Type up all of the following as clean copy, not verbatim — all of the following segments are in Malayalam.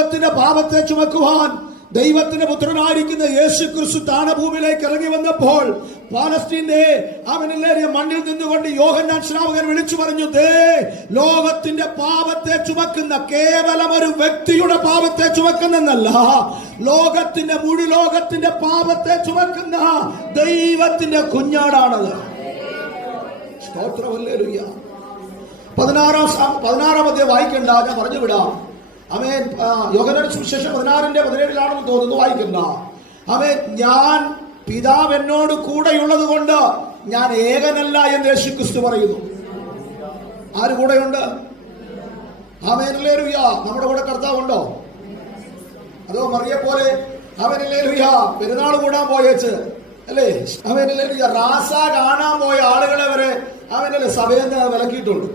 ലോകത്തിന്റെ പാപത്തെ ചുമക്കുവാൻ ദൈവത്തിന്റെ പുത്രനായിരിക്കുന്ന യേശു ക്രിസ്തു താണഭൂമിയിലേക്ക് ഇറങ്ങി വന്നപ്പോൾ പാലസ്തീന്റെ അവനെല്ലാവരെയും മണ്ണിൽ നിന്നുകൊണ്ട് യോഹന്നാൻ ശ്രാവകൻ വിളിച്ചു പറഞ്ഞു, ദേ ലോകത്തിന്റെ പാപത്തെ ചുമക്കുന്ന, കേവലം ഒരു വ്യക്തിയുടെ പാപത്തെ ചുമക്കുന്നല്ല, ലോകത്തിന്റെ ലോകത്തിന്റെ പാപത്തെ ചുമക്കുന്ന ദൈവത്തിന്റെ കുഞ്ഞാടാണത്. സ്തോത്രം. ഹല്ലേലൂയ. 16 അധ്യായം വായിക്കണ്ട, ഞാൻ പറഞ്ഞു വിടാം. ആമേൻ. യോഹന്നാൻ സുവിശേഷം 16:17 തോന്നുന്നു, വായിക്കണ്ട. ആമേൻ. ഞാൻ പിതാവ് എന്നോട് കൂടെയുള്ളത് കൊണ്ട് ഞാൻ ഏകനല്ല എന്ന് യേശുക്രിസ്തു പറയുന്നു. ആര് കൂടെയുണ്ട്? ആമേൻ. ഹല്ലേലൂയ. നമ്മുടെ കൂടെ കർത്താവുണ്ടോ? അതോ മറിയെ പോലെ ആമേൻ ഹല്ലേലൂയ പെരുന്നാൾ കൂടാൻ പോയേച്ച് അല്ലേ? ആമേൻ ഹല്ലേലൂയ റാസ കാണാൻ പോയ ആളുകളെ വരെ ആമേൻ സഭയിൽ നിന്ന് വിലക്കിയിട്ടുണ്ട്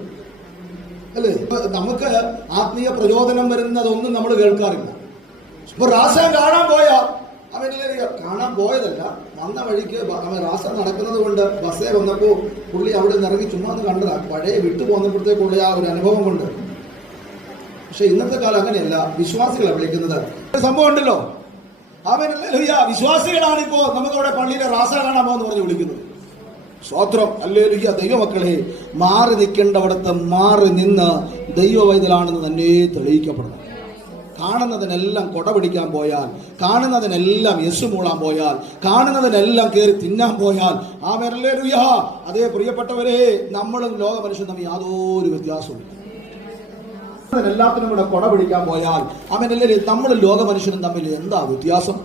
അല്ലേ? നമുക്ക് ആത്മീയ പ്രചോദനം വരുന്നതൊന്നും നമ്മൾ കേൾക്കാറില്ല. ഇപ്പൊ റാസ കാണാൻ പോയ കാണാൻ പോയതല്ല, വന്ന വഴിക്ക് അവൻ റാസ നടക്കുന്നത് കൊണ്ട് ബസ്സേ വന്നപ്പോ പുള്ളി അവിടെ നിന്ന് ഇറങ്ങി ചുമ്മാ കണ്ടതാ, പഴയ വിട്ടു പോന്നപ്പോഴത്തേക്കുള്ള ആ ഒരു അനുഭവം കൊണ്ട്. പക്ഷെ ഇന്നത്തെ കാലം അങ്ങനെയല്ല, വിശ്വാസികളെ വിളിക്കുന്നത് സംഭവം ഉണ്ടല്ലോ. അവൻ വിശ്വാസികളാണ് ഇപ്പോ നമുക്കവിടെ പള്ളിയിലെ റാസ കാണാൻ പോകാന്ന് പറഞ്ഞ് വിളിക്കുന്നത്. സ്തോത്രം. ഹല്ലേലൂയ. ദൈവമക്കളെ, മാറി നിൽക്കേണ്ടവിടത്ത് മാറി നിന്ന് ദൈവവൈതലാണെന്ന് തന്നെ തെളിയിക്കപ്പെടണം. കാണുന്നതിനെല്ലാം കൊട പിടിക്കാൻ പോയാൽ, കാണുന്നതിനെല്ലാം യെസ് മൂളാൻ പോയാൽ, കാണുന്നതിനെല്ലാം കയറി തിന്നാൻ പോയാൽ, ആമേൻ ഹല്ലേലൂയ. അതേ പ്രിയപ്പെട്ടവരെ, നമ്മളും ലോക മനുഷ്യൻ തമ്മിൽ യാതൊരു വ്യത്യാസവും എല്ലാത്തിനും കൂടെ കൊട പിടിക്കാൻ പോയാൽ ആമേൻ ഹല്ലേലൂയ, നമ്മളും ലോക മനുഷ്യനും തമ്മിൽ എന്താ വ്യത്യാസം?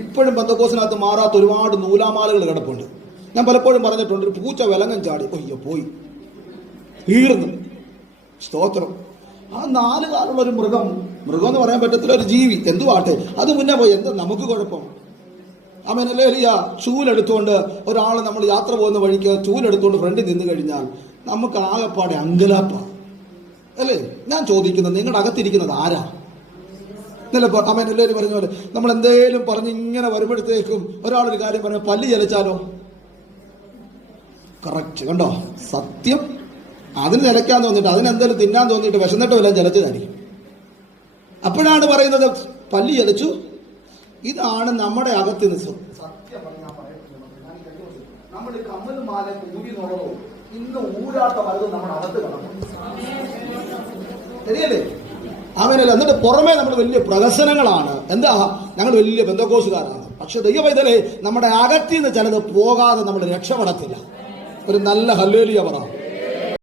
ഇപ്പോഴും പെന്തക്കോസിനകത്ത് മാറാത്ത ഒരുപാട് നൂലാമാലകൾ കിടപ്പുണ്ട്. ഞാൻ പലപ്പോഴും പറഞ്ഞിട്ടുണ്ട്, ഒരു പൂച്ച വിലങ്ങൻ ചാടി ഒയ്യോ പോയി തീർന്നു. സ്തോത്രം. ആ 4 കാലുള്ള ഒരു മൃഗം എന്ന് പറയാൻ പറ്റത്തില്ല, ഒരു ജീവി എന്തുവാട്ടെ, അത് മുന്നേ പോയി, എന്താ നമുക്ക് കുഴപ്പം? Amen hallelujah. ചൂലെടുത്തുകൊണ്ട് ഒരാൾ നമ്മൾ യാത്ര പോകുന്ന വഴിക്ക് ചൂലെടുത്തുകൊണ്ട് ഫ്രണ്ടിൽ നിന്ന് കഴിഞ്ഞാൽ നമുക്ക് ആകെപ്പാടെ അങ്കലാപ്പ അല്ലേ? ഞാൻ ചോദിക്കുന്നത്, നിങ്ങളുടെ അകത്തിരിക്കുന്നത് ആരാ? ഇന്നലെ ആമേൻ ഹല്ലേലൂയ പറഞ്ഞ പോലെ നമ്മൾ എന്തേലും പറഞ്ഞ് ഇങ്ങനെ വരുമ്പോഴത്തേക്കും ഒരാളൊരു കാര്യം പറഞ്ഞ പല്ല് ചലച്ചാലോ? കറക്റ്റ്. കണ്ടോ? സത്യം. അതിന് ചിലക്കാൻ തോന്നിയിട്ട്, അതിനെന്തെങ്കിലും തിന്നാൻ തോന്നിയിട്ട് വിശന്നിട്ട് വല്ലതും ചിലച്ചതായിരിക്കും. അപ്പോഴാണ് പറയുന്നത് പല്ലി ചലച്ചു. ഇതാണ് നമ്മുടെ അകത്തിന് സത്യം പറഞ്ഞാൽ നമ്മൾ കമ്മൽ മാല കൂടി നോളോ ഇന്ന് ഊരാത്ത മരുന്ന് നമ്മുടെ അകത്ത് കിടക്കും. ശരിയല്ലേ? അവനല്ല. എന്നിട്ട് പുറമേ നമ്മൾ വലിയ പ്രഹസനങ്ങളാണ്, എന്താ ഞങ്ങൾ വലിയ പെന്തക്കോസുകാരാണ്. പക്ഷെ ദൈവവൈതലേ, നമ്മുടെ അകത്തിന്ന് ചിലത് പോകാതെ നമ്മൾ രക്ഷപ്പെടത്തില്ല. ഒരു നല്ല ഹല്ലേലൂയ പറ.